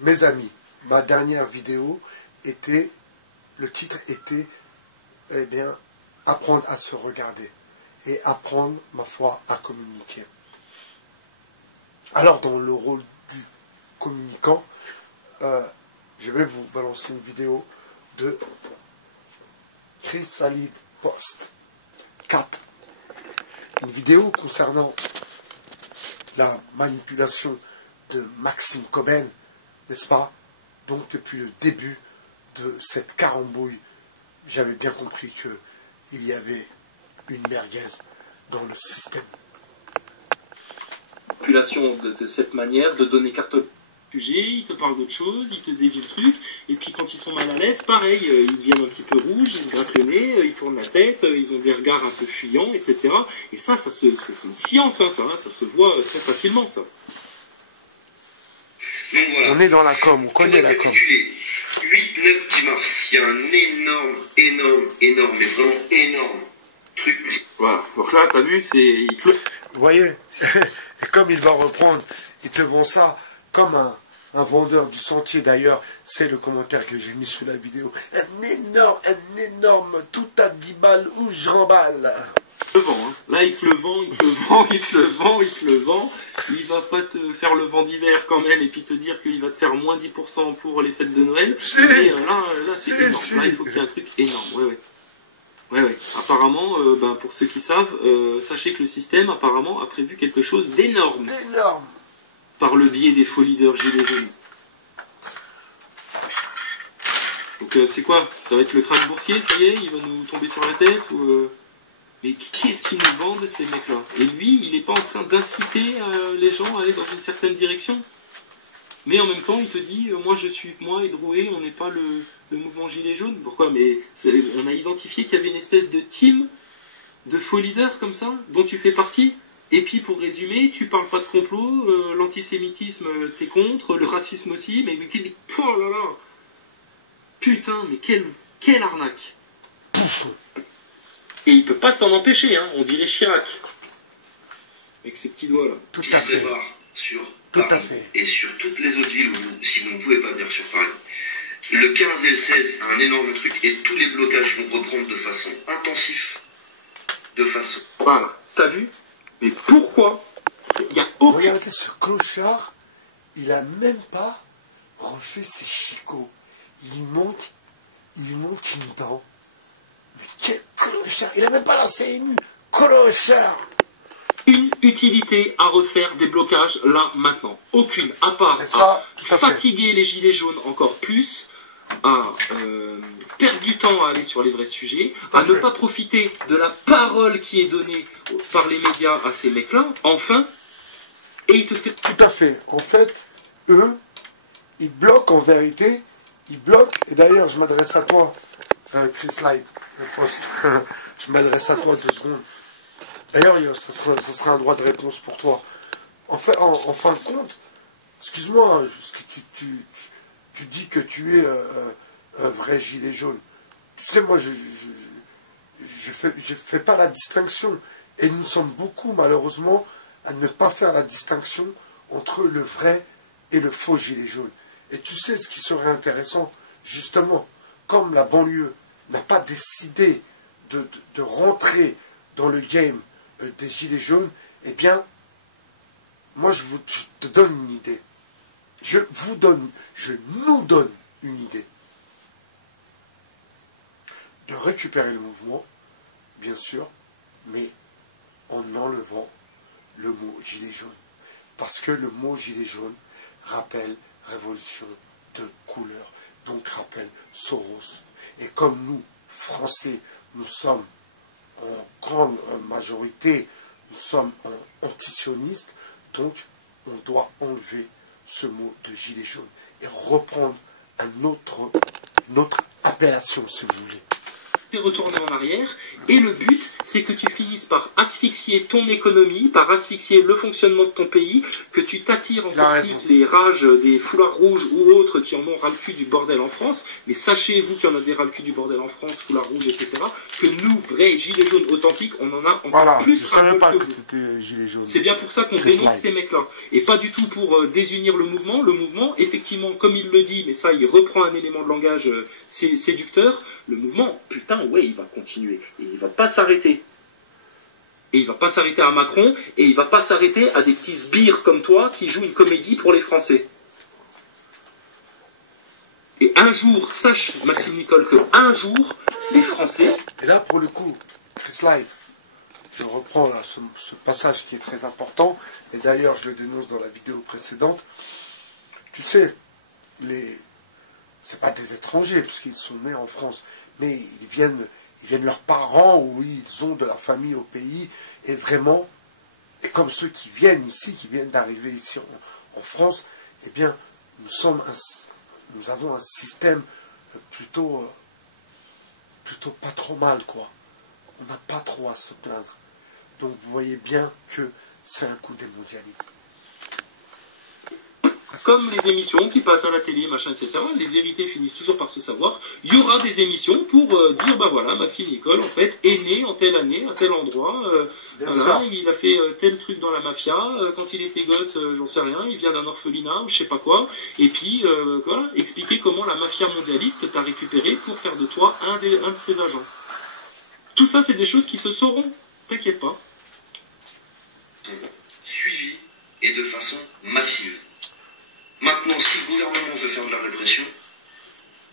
Mes amis, ma dernière vidéo était, le titre était, eh bien, apprendre à se regarder et apprendre, ma foi, à communiquer. Alors, dans le rôle du communicant, je vais vous balancer une vidéo de Chrysalid Post 4. Une vidéo concernant la manipulation de Maxime Coben, n'est-ce pas? Donc depuis le début de cette carambouille, j'avais bien compris qu'il y avait une merguez dans le système. Manipulation de cette manière, de donner carte au sujet, ils te parlent d'autre chose, ils te dévient le truc, et puis quand ils sont mal à l'aise, pareil, ils deviennent un petit peu rouges, ils se grattent le nez, ils tournent la tête, ils ont des regards un peu fuyants, etc. Et ça c'est une science, hein, ça se voit très facilement, ça. Donc voilà. On est dans la com, on connaît la com. 8, 9, 10 mars, il y a un énorme, mais vraiment énorme truc. Voilà, donc là, t'as vu, il pleut. Vous voyez, et comme il va reprendre, ils te vend ça comme un vendeur du sentier. D'ailleurs, c'est le commentaire que j'ai mis sous la vidéo. Un énorme, tout à 10 balles ou je remballe. Le vent, hein. Là, il te le vend. Il va pas te faire le vent d'hiver quand même et puis te dire qu'il va te faire moins 10% pour les fêtes de Noël. Mais là c'est énorme. Là, il faut qu'il y ait un truc énorme. Ouais. Apparemment, pour ceux qui savent, sachez que le système apparemment a prévu quelque chose d'énorme. Par le biais des faux leaders gilets jaunes. Donc c'est quoi? Ça va être le krach boursier, ça y est, il va nous tomber sur la tête ou Mais qu'est-ce qu'ils nous vendent ces mecs-là? Et lui, il n'est pas en train d'inciter les gens à aller dans une certaine direction. Mais en même temps, il te dit, moi et Drouet, on n'est pas le mouvement gilet jaune. Pourquoi? Mais on a identifié qu'il y avait une espèce de team de faux leaders comme ça, dont tu fais partie. Et puis pour résumer, tu parles pas de complot, l'antisémitisme t'es contre, le racisme aussi, mais oh là là, putain, mais quelle arnaque. Et il peut pas s'en empêcher, hein, on dirait Chirac, avec ses petits doigts là. Tout à fait. Sur Paris et sur toutes les autres villes, si vous ne pouvez pas venir sur Paris. Le 15 et le 16, un énorme truc, et tous les blocages vont reprendre de façon intensive. Voilà, t'as vu? Mais pourquoi? Il y a aucun... Regardez ce clochard, il a même pas refait ses chicots. Il lui manque une dent. Mais quel clochard! Il a même pas lancé ému. Clochard! Une utilité à refaire des blocages là maintenant. Aucune, à part à fatiguer les gilets jaunes encore plus, à perdre du temps à aller sur les vrais sujets, à ne pas profiter de la parole qui est donnée par les médias à ces mecs-là, enfin, et il te fait... Tout à fait. En fait, eux, ils bloquent en vérité, ils bloquent, et d'ailleurs je m'adresse à toi, Chris Light, le poste, je m'adresse à toi 2 secondes. D'ailleurs, ça sera un droit de réponse pour toi. En fin de compte, excuse-moi, tu dis que tu es un vrai gilet jaune. Tu sais, moi, je fais pas la distinction. Et nous sommes beaucoup, malheureusement, à ne pas faire la distinction entre le vrai et le faux gilet jaune. Et tu sais ce qui serait intéressant, justement, comme la banlieue n'a pas décidé de rentrer dans le game des gilets jaunes, eh bien, moi je te donne une idée. Je nous donne une idée. De récupérer le mouvement, bien sûr, mais en enlevant le mot gilet jaune. Parce que le mot gilet jaune rappelle révolution de couleur, donc rappelle Soros. Et comme nous, Français, nous sommes en grande majorité, nous sommes antisionistes, donc on doit enlever ce mot de gilet jaune et reprendre une autre appellation, si vous voulez. fais retourner en arrière, et le but, c'est que tu finisses par asphyxier ton économie, par asphyxier le fonctionnement de ton pays, que tu t'attires encore plus les rages des foulards rouges ou autres qui en ont ras le cul du bordel en France, mais sachez, vous qui en avez ras le cul du bordel en France, foulards rouges, etc., que nous, vrais gilets jaunes authentiques, on en a encore plus ras le cul que vous. C'est bien pour ça qu'on dénonce ces mecs-là, et pas du tout pour désunir le mouvement. Le mouvement, effectivement, comme il le dit, mais ça, il reprend un élément de langage séducteur, le mouvement, putain, ouais, il va continuer. Et il va pas s'arrêter. Et il va pas s'arrêter à Macron, et il va pas s'arrêter à des petits sbires comme toi qui jouent une comédie pour les Français. Et un jour, sache, Maxime Nicole, que un jour, les Français... Et là, pour le coup, Chris Live, je reprends là, ce passage qui est très important, et d'ailleurs, je le dénonce dans la vidéo précédente. Tu sais, c'est pas des étrangers, puisqu'ils sont nés en France, mais ils viennent de leurs parents, ou ils ont de la famille au pays, et vraiment, et comme ceux qui viennent ici, qui viennent d'arriver ici en France, eh bien, nous avons un système plutôt pas trop mal, quoi. On n'a pas trop à se plaindre. Donc vous voyez bien que c'est un coup des mondialistes. Comme les émissions qui passent à la télé, machin, etc., les vérités finissent toujours par se savoir. Il y aura des émissions pour dire, bah voilà, Maxime Nicole, en fait, est né en telle année, à tel endroit, voilà, il a fait tel truc dans la mafia, quand il était gosse, j'en sais rien, il vient d'un orphelinat, ou je sais pas quoi, et puis, voilà, expliquer comment la mafia mondialiste t'a récupéré pour faire de toi un de ses agents. Tout ça, c'est des choses qui se sauront, t'inquiète pas. Suivi et de façon massive. Maintenant, si le gouvernement veut faire de la répression,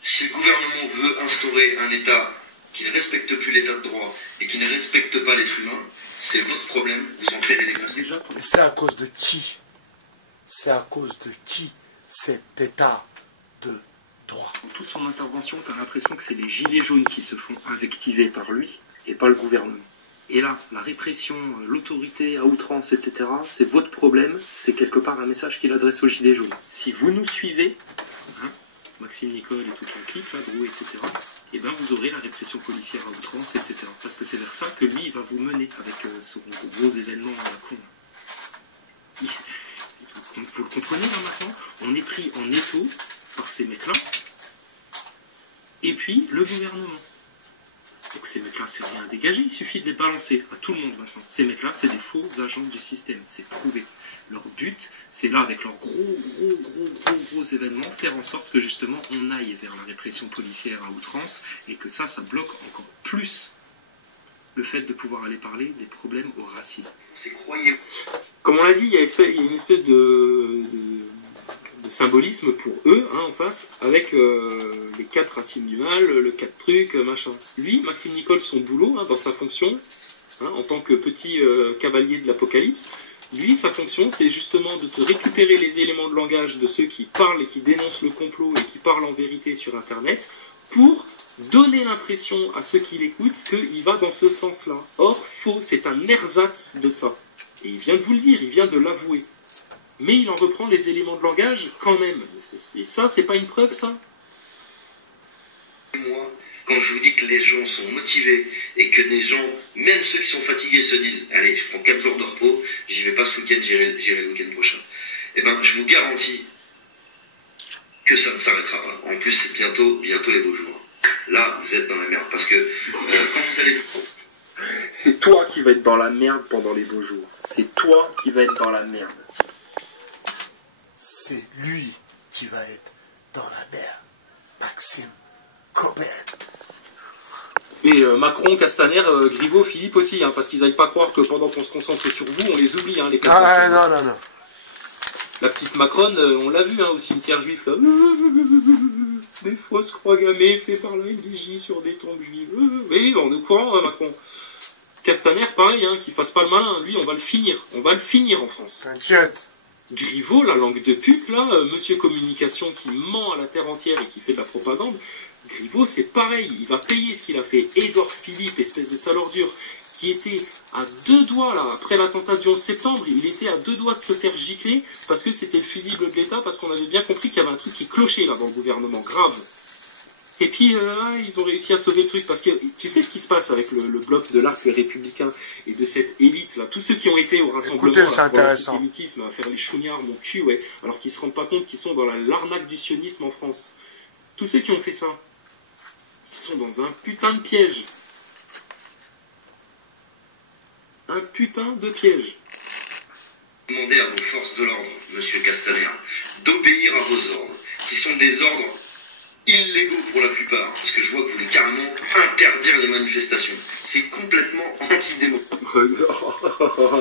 si le gouvernement veut instaurer un État qui ne respecte plus l'État de droit et qui ne respecte pas l'être humain, c'est votre problème, vous en paierez les conséquences. Et c'est à cause de qui? C'est à cause de qui cet État de droit? Dans toute son intervention, tu as l'impression que c'est les gilets jaunes qui se font invectiver par lui et pas le gouvernement. Et là, la répression, l'autorité à outrance, etc., c'est votre problème, c'est quelque part un message qu'il adresse aux gilets jaunes. Si vous nous suivez, hein, Maxime Nicole et tout ton clip, là, Drou, etc., et ben vous aurez la répression policière à outrance, etc. Parce que c'est vers ça que lui, il va vous mener avec son gros événement à la con. Vous le comprenez là maintenant? On est pris en étau par ces mecs-là, et puis le gouvernement. Donc ces mecs-là, c'est rien à dégager, il suffit de les balancer à tout le monde maintenant. Ces mecs-là, c'est des faux agents du système, c'est prouvé. Leur but, c'est là, avec leurs gros événements, faire en sorte que justement on aille vers la répression policière à outrance et que ça bloque encore plus le fait de pouvoir aller parler des problèmes au racisme. Comme on l'a dit, il y a une espèce de symbolisme pour eux, hein, en face, avec les 4 racines du mal, le 4 trucs, machin. Lui, Maxime Nicole, son boulot, hein, dans sa fonction, hein, en tant que petit cavalier de l'apocalypse, lui, sa fonction, c'est justement de te récupérer les éléments de langage de ceux qui parlent et qui dénoncent le complot et qui parlent en vérité sur Internet, pour donner l'impression à ceux qui l'écoutent qu'il va dans ce sens-là. Or, faux, c'est un ersatz de ça. Et il vient de vous le dire, il vient de l'avouer. Mais il en reprend les éléments de langage quand même. Et ça, c'est pas une preuve, ça? Moi, quand je vous dis que les gens sont motivés et que des gens, même ceux qui sont fatigués, se disent « Allez, je prends 4 jours de repos, j'y vais pas ce week-end, j'irai le week-end prochain. » Eh ben, je vous garantis que ça ne s'arrêtera pas. En plus, c'est bientôt les beaux jours. Là, vous êtes dans la merde. Parce que quand vous allez... C'est toi qui vas être dans la merde pendant les beaux jours. C'est toi qui vas être dans la merde. C'est lui qui va être dans la merde. Maxime Coben. Et Macron, Castaner, Griveaux, Philippe aussi, hein, parce qu'ils n'aillent pas croire que pendant qu'on se concentre sur vous, on les oublie, hein, les 4. Ah non. La petite Macron, on l'a vu, hein, au cimetière juif, là. Des fausses croix gammées faites par la NDJ sur des tombes juives. Oui, on est au courant, Macron. Castaner, pareil, hein, qu'il fasse pas le malin. Lui, on va le finir. On va le finir en France. T'inquiète. Griveaux, la langue de pute, là, monsieur communication qui ment à la terre entière et qui fait de la propagande. Griveaux, c'est pareil. Il va payer ce qu'il a fait. Édouard Philippe, espèce de salordure, qui était à 2 doigts, là, après l'attentat du 11 septembre, il était à 2 doigts de se faire gicler parce que c'était le fusible de l'État, parce qu'on avait bien compris qu'il y avait un truc qui clochait, là, dans le gouvernement, grave. Et puis ils ont réussi à sauver le truc parce que tu sais ce qui se passe avec le bloc de l'arc républicain et de cette élite là, tous ceux qui ont été au rassemblement Écoutez, c'est là, pour intéressant. l'antisémitisme, à faire les chougnards mon cul, ouais, alors qu'ils se rendent pas compte qu'ils sont dans l'arnaque du sionisme en France. Tous ceux qui ont fait ça, ils sont dans un putain de piège. Un putain de piège. Demandez à vos forces de l'ordre, monsieur Castaner, d'obéir à vos ordres, qui sont des ordres illégaux pour la plupart, parce que je vois que vous voulez carrément interdire les manifestations. C'est complètement antidémocratique.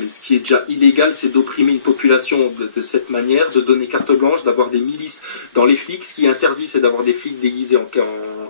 Mais ce qui est déjà illégal, c'est d'opprimer une population de cette manière, de donner carte blanche, d'avoir des milices dans les flics. Ce qui est interdit, c'est d'avoir des flics déguisés en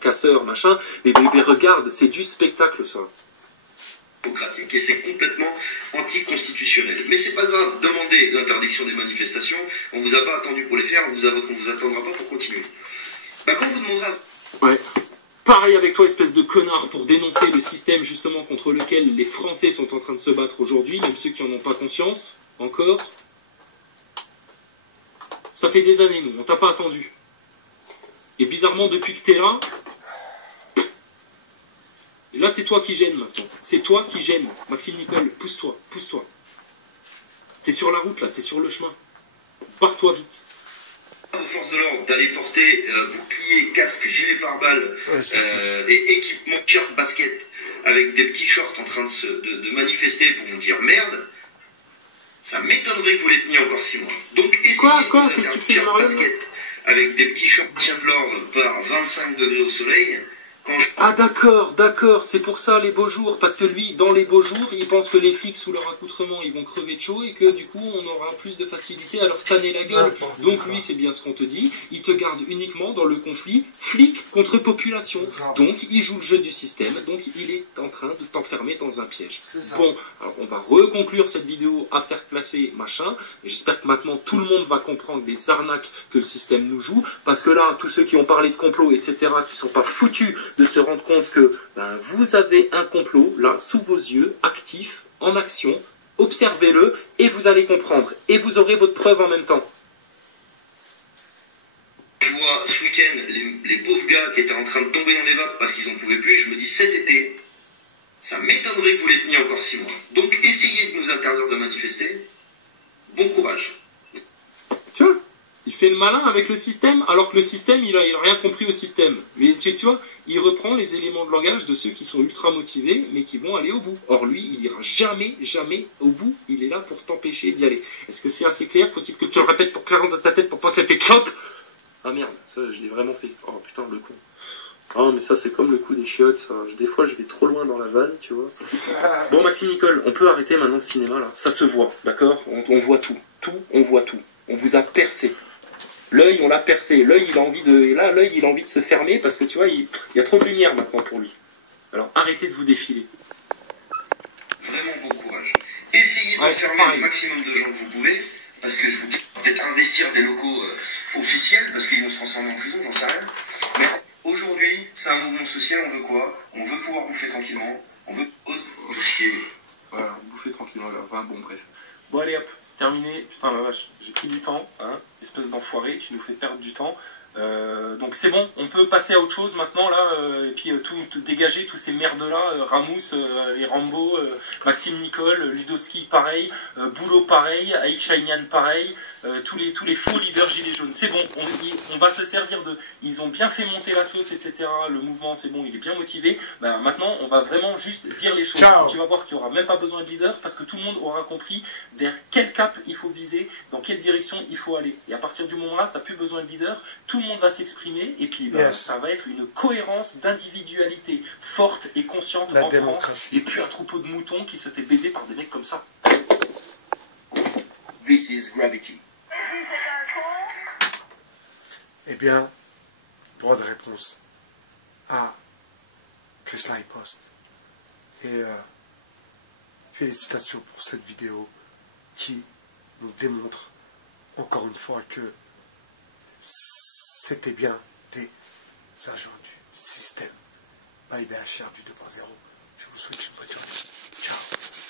casseurs, machin. Mais regarde, c'est du spectacle, ça. Et c'est complètement anticonstitutionnel. Mais c'est pas grave, demandez l'interdiction des manifestations, on vous a pas attendu pour les faire, on vous attendra pas pour continuer. Bah quand vous demandera... Ouais. Pareil avec toi, espèce de connard, pour dénoncer le système justement contre lequel les Français sont en train de se battre aujourd'hui, même ceux qui n'en ont pas conscience, encore. Ça fait des années, nous, on t'a pas attendu. Et bizarrement, depuis que t'es là... Et là, c'est toi qui gênes maintenant. C'est toi qui gênes. Maxime Nicole, pousse-toi, pousse-toi. T'es sur la route là, t'es sur le chemin. Barre-toi vite. Aux forces de l'ordre d'aller porter bouclier, casque, gilet pare-balles et équipement, shirt, basket, avec des petits shorts en train de manifester pour vous dire merde, ça m'étonnerait que vous les teniez encore 6 mois. Donc essayez de faire un shirt, basket avec des petits shorts tiens de l'ordre par 25 degrés au soleil. Ah d'accord, c'est pour ça les beaux jours, parce que lui, dans les beaux jours, il pense que les flics sous leur accoutrement, ils vont crever de chaud et que du coup, on aura plus de facilité à leur tanner la gueule. Donc lui, c'est bien ce qu'on te dit, il te garde uniquement dans le conflit flic contre population. Donc il joue le jeu du système, donc il est en train de t'enfermer dans un piège. Bon, alors on va reconclure cette vidéo à faire classer machin, et j'espère que maintenant tout le monde va comprendre les arnaques que le système nous joue, parce que là, tous ceux qui ont parlé de complot, etc., qui sont pas foutus de se rendre compte que vous avez un complot, là, sous vos yeux, actif, en action, observez-le, et vous allez comprendre. Et vous aurez votre preuve en même temps. Je vois ce week-end les pauvres gars qui étaient en train de tomber dans les vapes parce qu'ils n'en pouvaient plus, je me dis cet été, ça m'étonnerait que vous les teniez encore 6 mois. Donc essayez de nous interdire de manifester. Bon courage. Tu vois, il fait le malin avec le système, alors que le système, il a rien compris au système. Mais tu vois, il reprend les éléments de langage de ceux qui sont ultra motivés, mais qui vont aller au bout. Or lui, il ira jamais au bout. Il est là pour t'empêcher d'y aller. Est-ce que c'est assez clair? Faut-il que tu le répètes pour clair dans ta tête pour pas que t'es clope? Ah merde, ça je l'ai vraiment fait. Oh putain, le con. Oh mais ça c'est comme le coup des chiottes, ça. Des fois je vais trop loin dans la vanne, tu vois. Bon Maxime Nicole, on peut arrêter maintenant le cinéma là. Ça se voit, d'accord, on voit tout. On voit tout. On vous a percé. L'œil, on l'a percé. L'œil, il a envie de... Et là, l'œil, il a envie de se fermer parce que, tu vois, il y a trop de lumière maintenant pour lui. Alors, arrêtez de vous défiler. Vraiment bon courage. Essayez d'enfermer le maximum de gens que vous pouvez, parce que je vous dis peut-être investir des locaux officiels, parce qu'ils vont se transformer en prison, j'en sais rien. Mais aujourd'hui, c'est un mouvement social, on veut quoi? On veut pouvoir bouffer tranquillement, on veut bouffer. Voilà, bouffer tranquillement. Enfin, bon, bref. Bon, allez, hop. Terminé, putain la vache, j'ai pris du temps, hein, espèce d'enfoiré, tu nous fais perdre du temps. Donc c'est bon, on peut passer à autre chose maintenant là, et puis tout dégager tous ces merdes là, Ramous, et Rambo, Maxime Nicole, Ludowski pareil, Boulot pareil, Aïchaïnian pareil, tous les faux leaders gilets jaunes. C'est bon, on va se servir de... Ils ont bien fait monter la sauce, etc. Le mouvement c'est bon, il est bien motivé. Ben, maintenant on va vraiment juste dire les choses. Tu vas voir qu'il n'y aura même pas besoin de leader parce que tout le monde aura compris vers quel cap il faut viser, dans quelle direction il faut aller. Et à partir du moment là, tu n'as plus besoin de leader, tout le monde va s'exprimer et puis ça va être une cohérence d'individualité forte et consciente en France et puis un troupeau de moutons qui se fait baiser par des mecs comme ça. This is gravity. Eh bien, droit de réponse à Chris Post. Et félicitations pour cette vidéo qui nous démontre encore une fois que c'était bien des agents du système. Bye BHR du 2.0. Je vous souhaite une bonne journée. Ciao.